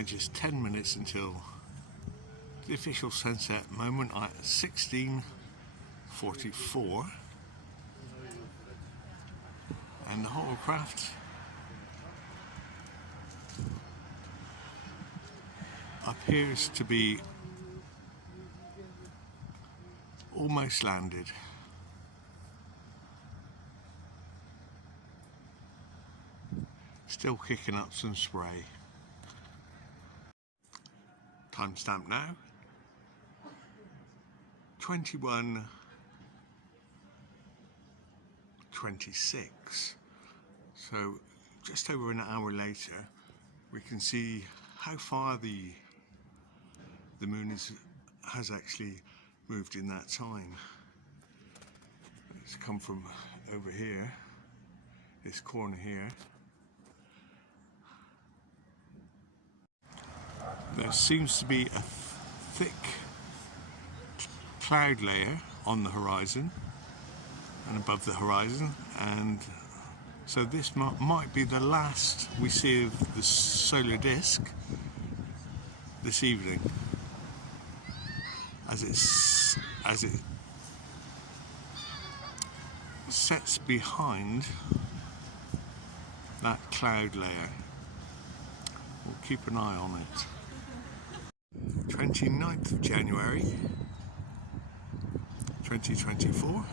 now just 10 minutes until the official sunset moment at 16:44, and the hovercraft appears to be almost landed. Still kicking up some spray. Timestamp now, 21:26. So just over an hour later, we can see how far the moon has actually moved in that time. It's come from over here, this corner here. There seems to be a thick cloud layer on the horizon and above the horizon, and so this might be the last we see of the solar disk this evening, as it sets behind that cloud layer. We'll keep an eye on it. 29th of January 2024,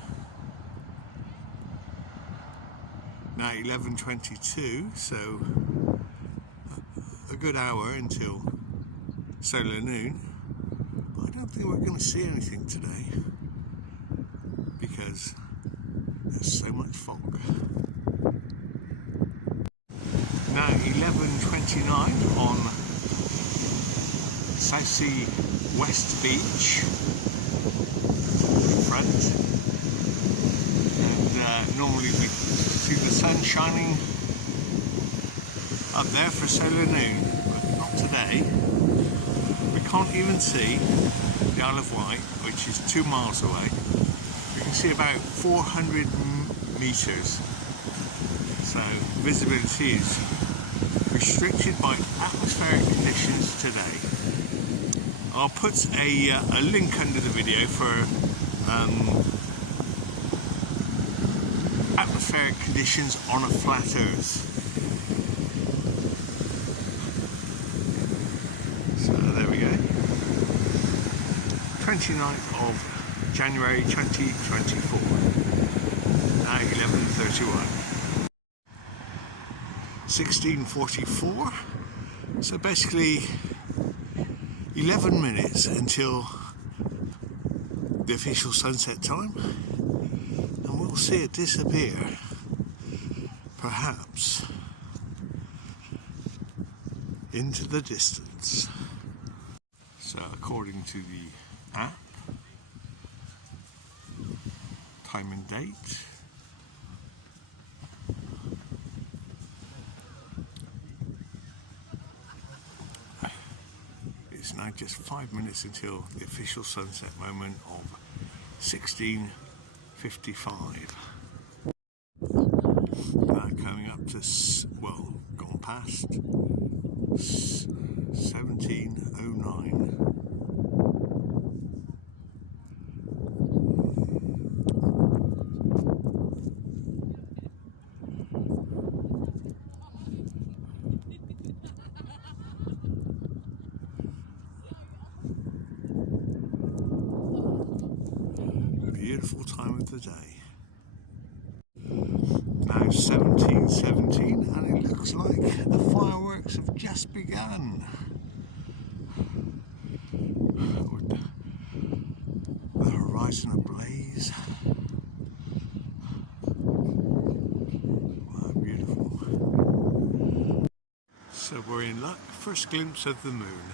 now 11:22, so a good hour until solar noon, but I don't think we're going to see anything today because there's so much fog. Now 11:29 on Southsea West Beach front, and normally we see the sun shining up there for solar noon, but not today. We can't even see the Isle of Wight, which is 2 miles away. We can see about 400 meters, so visibility is restricted by atmospheric conditions today. I'll put a link under the video for atmospheric conditions on a flat Earth. So there we go. 29th of January 2024. Now 11:31. 16:44. So basically 11 minutes until the official sunset time, and we'll see it disappear, perhaps into the distance. So according to the app, time and date, it's now just 5 minutes until the official sunset moment of 16:55. Now coming up to, well, gone past 17:09. Beautiful time of the day. Now 17:17, and it looks like the fireworks have just begun. With the horizon ablaze. Wow, beautiful. So we're in luck. First glimpse of the moon.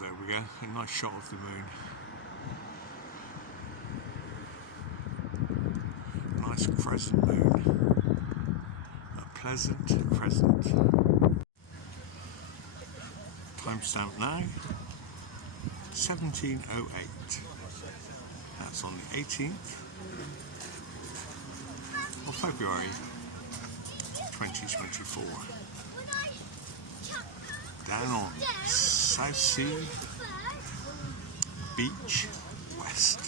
There we go, a nice shot of the moon. Nice crescent moon. A pleasant crescent. Timestamp now, 17:08. That's on the 18th of February 2024. Down on South Sea Beach West,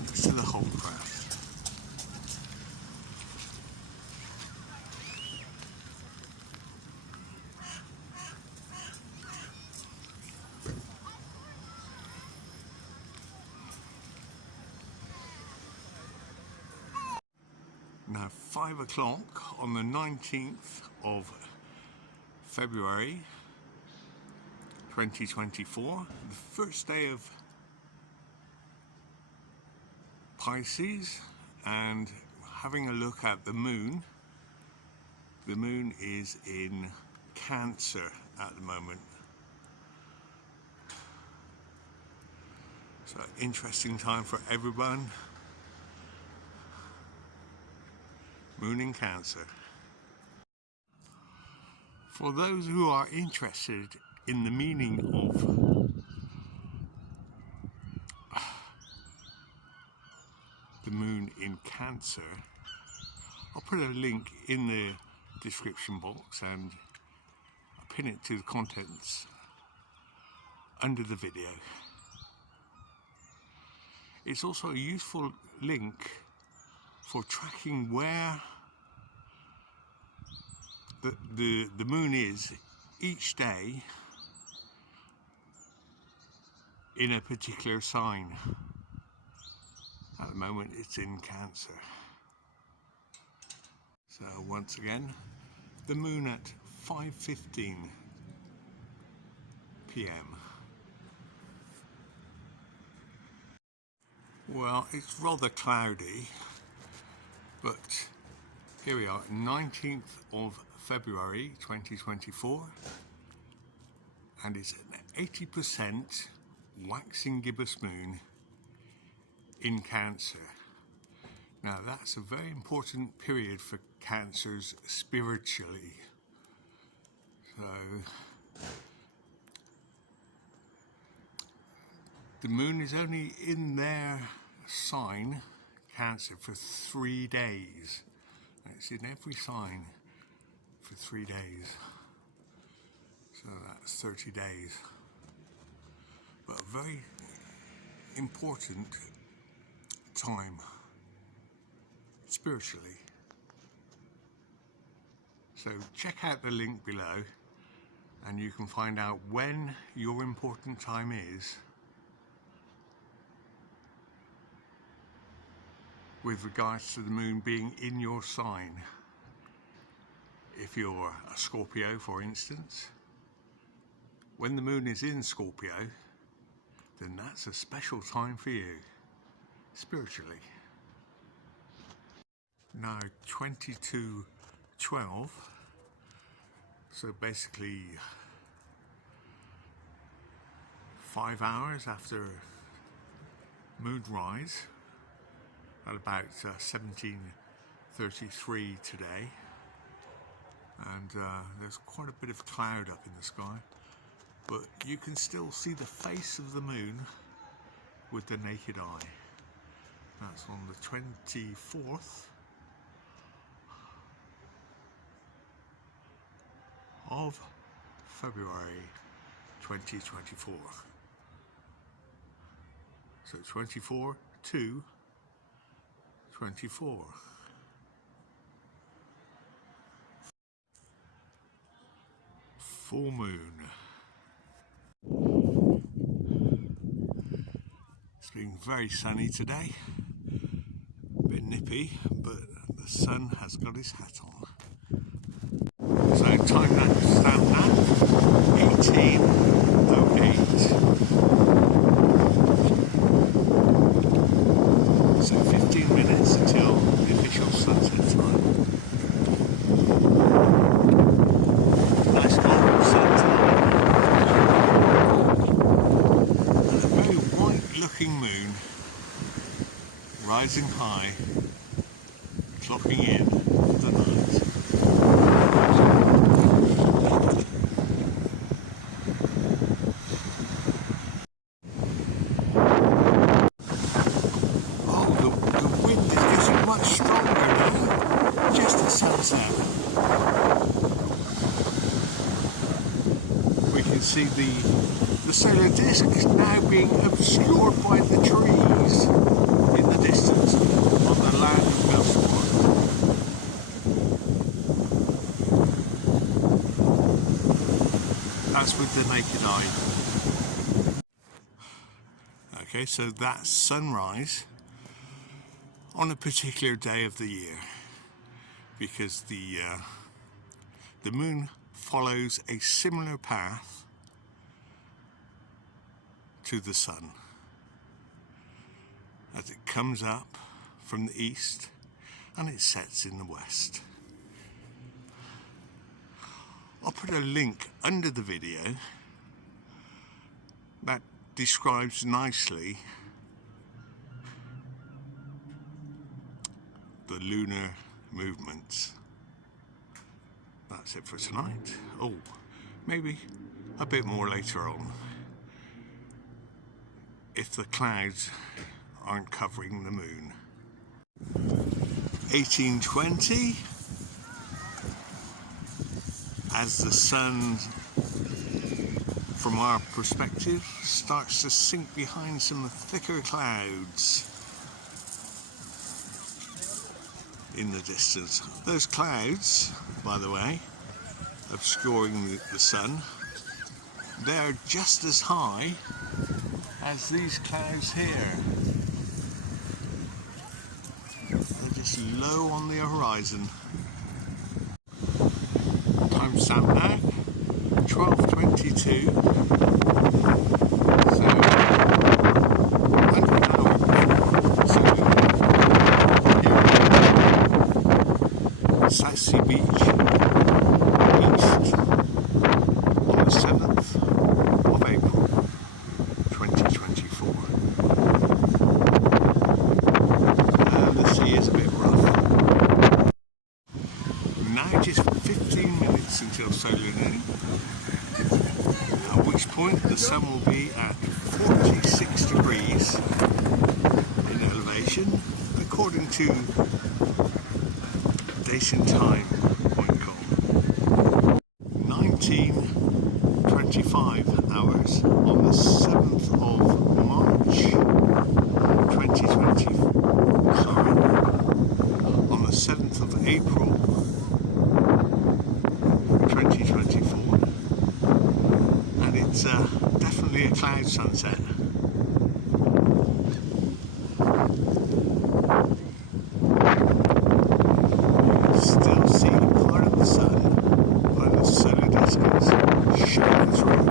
next to the Holdcraft. Now 5 o'clock on the 19th of February 2024, the first day of Pisces, and having a look at the moon. The moon is in Cancer at the moment. So interesting time for everyone. Moon in Cancer. For those who are interested in the meaning of the moon in Cancer, I'll put a link in the description box and I'll pin it to the contents under the video. It's also a useful link for tracking where the moon is each day in a particular sign. At the moment it's in Cancer. So once again, the moon at 5:15 p.m. Well, it's rather cloudy, but here we are, 19th of February 2024, and it's an 80% waxing gibbous moon in Cancer. Now that's a very important period for Cancers spiritually. So the moon is only in their sign, Cancer, for 3 days. It's in every sign for 3 days. So that's 30 days. But a very important time spiritually. So check out the link below and you can find out when your important time is with regards to the moon being in your sign. If you're a Scorpio, for instance, when the moon is in Scorpio, then that's a special time for you, spiritually. Now 22:12, so basically 5 hours after moonrise, at about 17:33 today, and there's quite a bit of cloud up in the sky, but you can still see the face of the moon with the naked eye. That's on the 24th of February 2024. So 24/2/24. Full moon. It's been very sunny today. A bit nippy, but the sun has got his hat on. So time stamp now, 18:08. So 15 minutes until the official sunset time. Nice golden sun tonight. And a very white looking moon rising high, clocking in the night. see the solar disk now being obscured by the trees in the distance on the land of Belfort. That's with the naked eye. Okay, so that's sunrise on a particular day of the year, because the moon follows a similar path to the sun as it comes up from the east and it sets in the west. I'll put a link under the video that describes nicely the lunar movements. That's it for tonight. Oh, maybe a bit more later on, if the clouds aren't covering the moon. 1820, as the sun, from our perspective, starts to sink behind some thicker clouds in the distance. Those clouds, by the way, obscuring the sun, they're just as high as these clouds here. They're just low on the horizon. Timestamp now, 12:22. So, under an hour before, so here, Sassy Beach, east, on the 7th of April, 2024. The sea is a bit rough. Now just 15 minutes until solar noon, at which point the sun will be at 46 degrees in elevation, according to dateandtime.com. 19:25 hours on the 7th of March 2020. Sorry, on the 7th of April 2024, and it's definitely a cloud sunset. Still see part of the sun while the solar disk is shining through.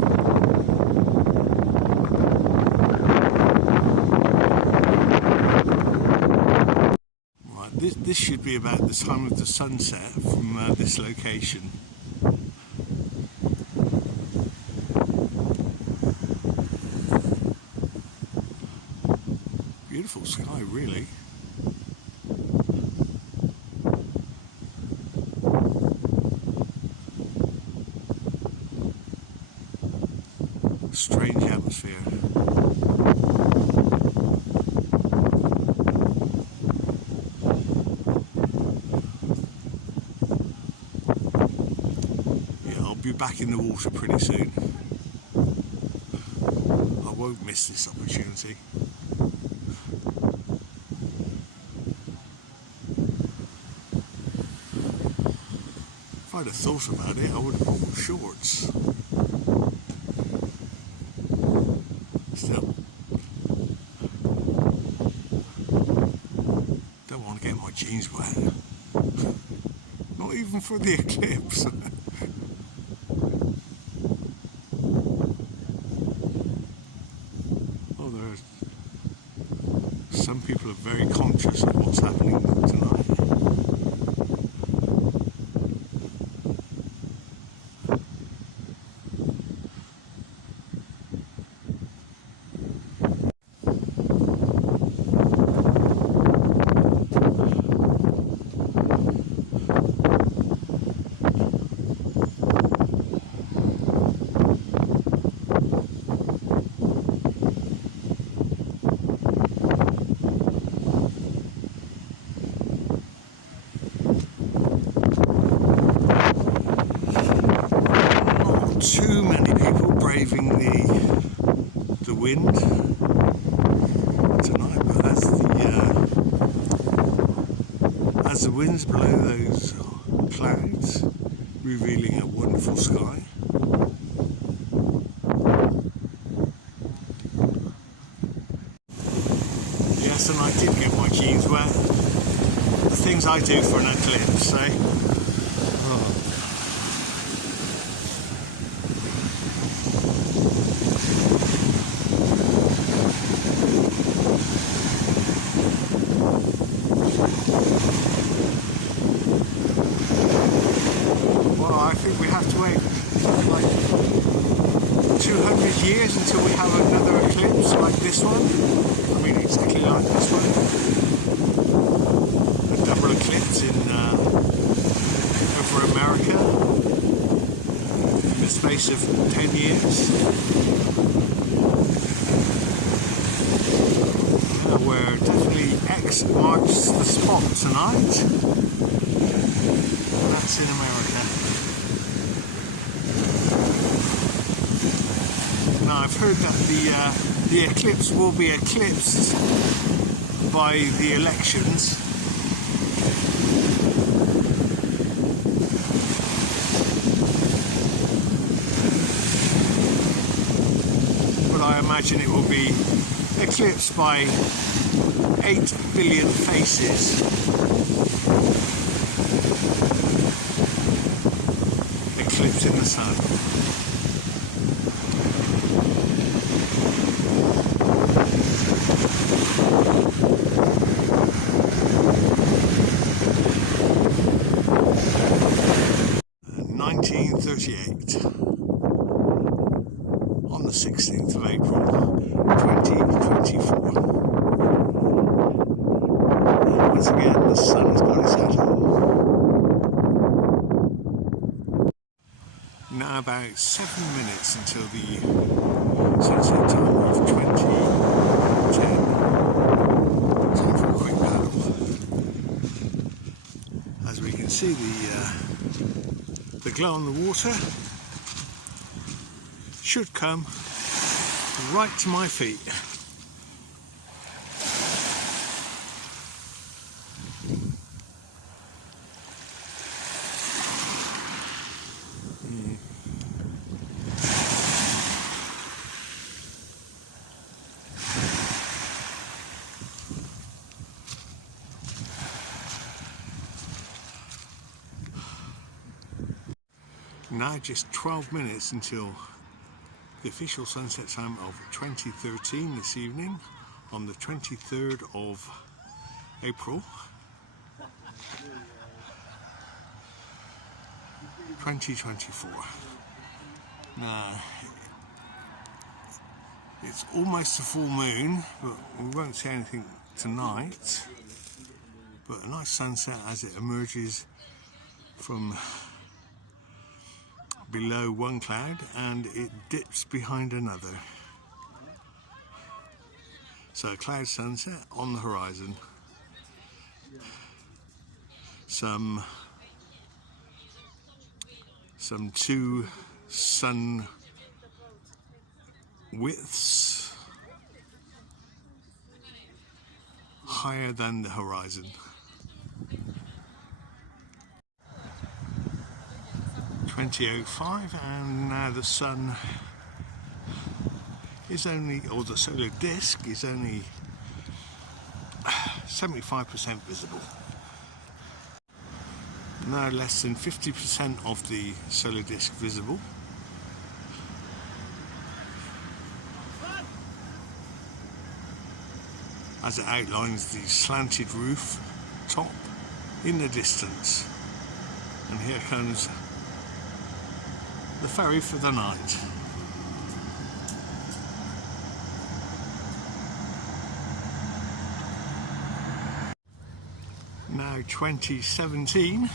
Right, this should be about the time of the sunset from this location. Beautiful sky, really. Strange atmosphere. Yeah, I'll be back in the water pretty soon. I won't miss this opportunity. If I'd have thought about it, I would have bought shorts. Still, don't want to get my jeans wet. Not even for the eclipse. Oh, some people are very conscious of what's happening tonight. braving the wind tonight, but as the winds blow those clouds, revealing a wonderful sky. Yes, and I did get my jeans wet. The things I do for an eclipse, eh? Oh. I think we have to wait like 200 years until we have another eclipse like this one. I mean, exactly like this one. A double eclipse over America in the space of 10 years. Yeah, we're definitely X marks the spot tonight. And that's in America. Now, I've heard that the eclipse will be eclipsed by the elections. But I imagine it will be eclipsed by 8 billion faces. Eclipsing the sun. 1938, on the 16th of April 2024. And once again the sun has got its hat on. Now about 7 minutes until the sunset time of 2010. Time for a quick paddle. As we can see, the glow on the water should come right to my feet. Now just 12 minutes until the official sunset time of 2013 this evening, on the 23rd of April 2024. Now it's almost a full moon, but we won't see anything tonight, but a nice sunset as it emerges from below one cloud and it dips behind another. So a cloud sunset on the horizon. Some 2 sun widths higher than the horizon. .05, and now the sun is only, or the solar disk is only 75% visible. Now less than 50% of the solar disk visible. As it outlines the slanted roof top in the distance. And here comes the ferry for the night. Now 2017,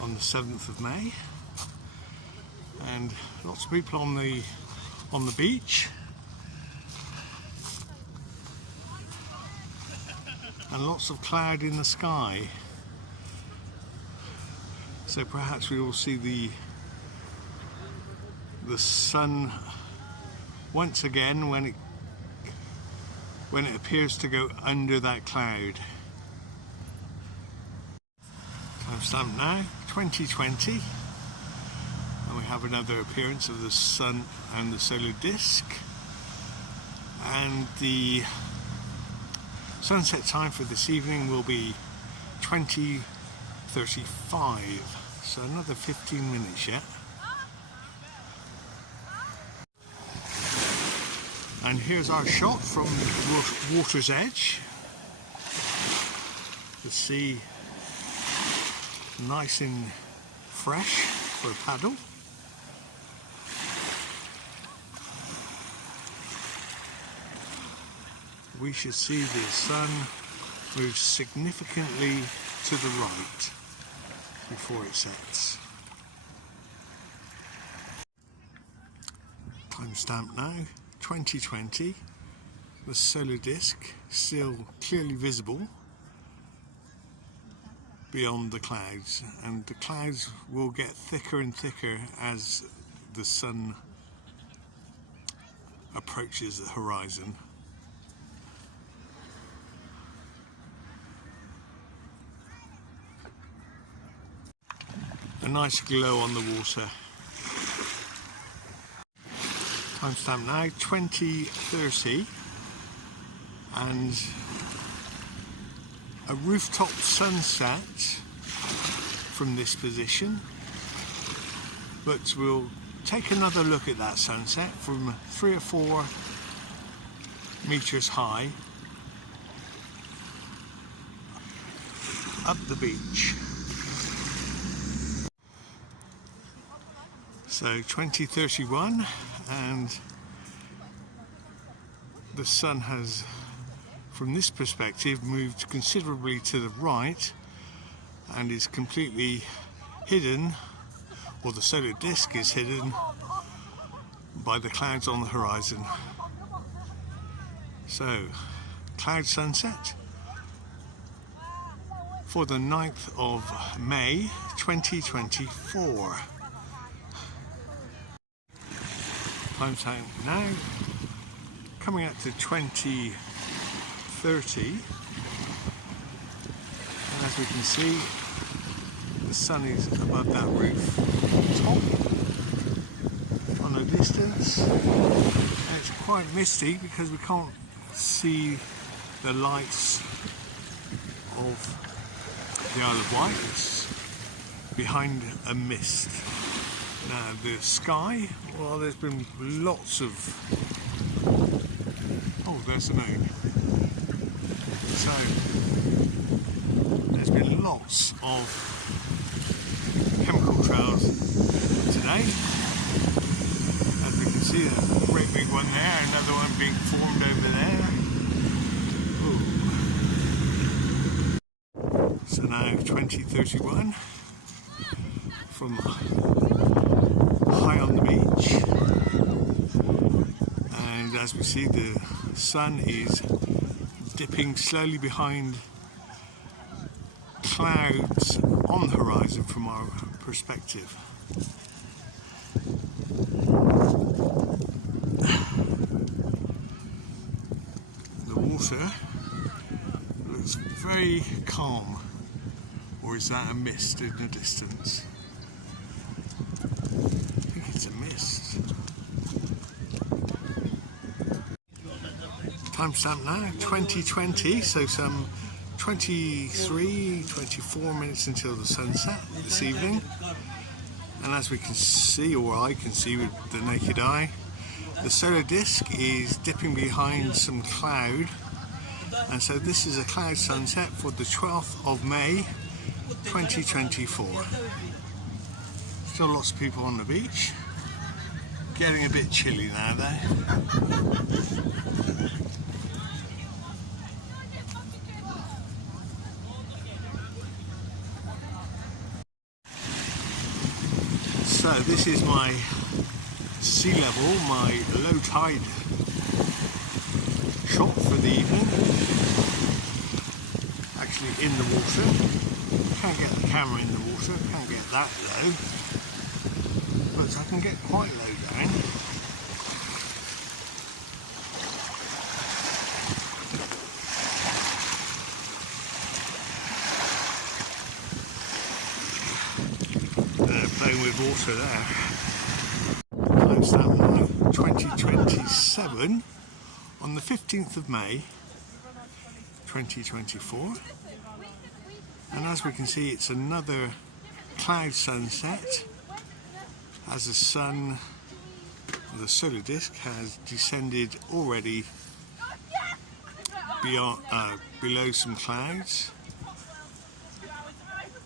on the 7th of May, and lots of people on the beach, and lots of cloud in the sky. So perhaps we will see the the sun once again when it appears to go under that cloud. Timestamp now 2020, and we have another appearance of the sun and the solar disk, and the sunset time for this evening will be 20:35, so another 15 minutes yet. And here's our shot from the water's edge. The sea nice and fresh for a paddle. We should see the sun move significantly to the right before it sets. Timestamp now 2020, the solar disk still clearly visible beyond the clouds, and the clouds will get thicker and thicker as the sun approaches the horizon. A nice glow on the water. Timestamp now 20:30, and a rooftop sunset from this position, but we'll take another look at that sunset from 3 or 4 meters high up the beach. So 20:31, and the sun has, from this perspective, moved considerably to the right and is completely hidden, or the solar disk is hidden by the clouds on the horizon. So, cloud sunset for the 9th of May 2024. Timestamp now coming up to 20:30, and as we can see, the sun is above that roof top on a distance, and it's quite misty because we can't see the lights of the Isle of Wight. It's behind a mist. Now the sky, well, there's been lots of, oh, there's the moon. So there's been lots of chemical trails today. As we can see, a great big one there, another one being formed over there. Ooh. So now 20:31 from high on the beach, and as we see, the sun is dipping slowly behind clouds on the horizon from our perspective. The water looks very calm, or is that a mist in the distance? It's a mist. Timestamp now 20:20, so some 23-24 minutes until the sunset this evening, and as we can see, or I can see with the naked eye, the solar disk is dipping behind some cloud, and so this is a cloud sunset for the 12th of May 2024. Still lots of people on the beach. Getting a bit chilly now though. So this is my sea level, my low tide shot for the evening. Actually in the water. Can't get the camera in the water, can't get that low. But clouds, I can get quite low down. Playing with water there. Timestamp now, 2027 on the 15th of May 2024, and as we can see, it's another cloud sunset as the sun, the solar disk, has descended already beyond, below some clouds.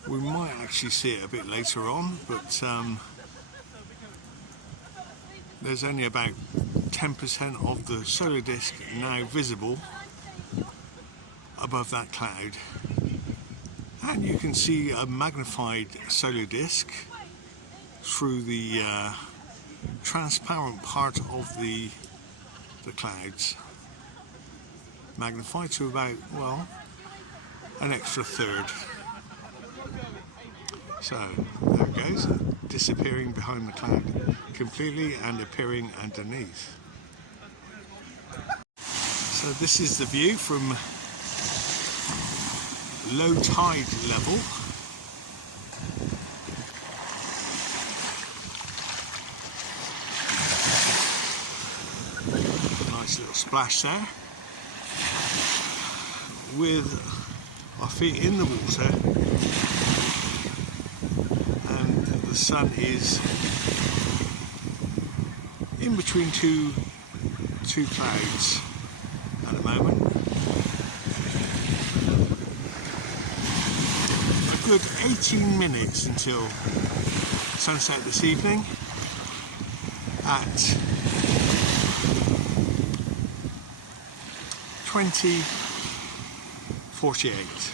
We might actually see it a bit later on, but there's only about 10% of the solar disk now visible above that cloud. And you can see a magnified solar disk through the transparent part of the clouds. Magnified to about, well, an extra third. So there it goes, disappearing behind the cloud completely and appearing underneath. So this is the view from low tide level. Nice little splash there, with our feet in the water. The sun is in between two clouds at the moment. A good 18 minutes until sunset this evening at 20:48.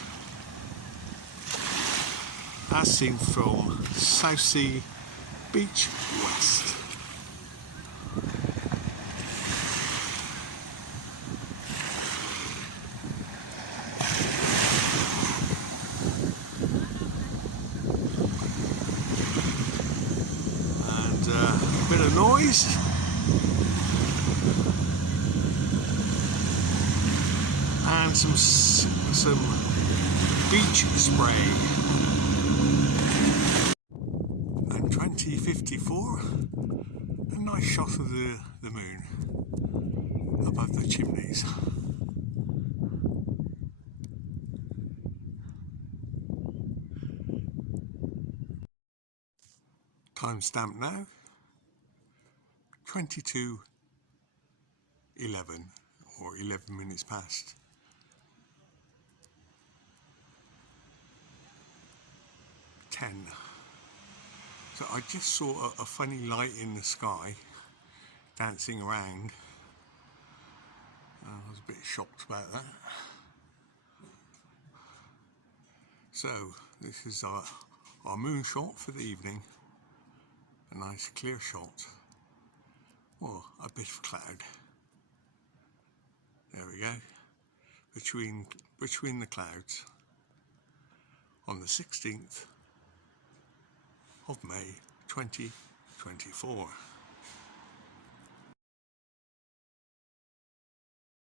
As seen from Southsea Beach West. And a bit of noise. And some beach spray. 20:54, a nice shot of the moon above the chimneys. Timestamp now, 22:11, or 11 minutes past. So I just saw a funny light in the sky dancing around. I was a bit shocked about that. So this is our moon shot for the evening. A nice clear shot. Or a bit of cloud. There we go. Between the clouds on the 16th of May 2024.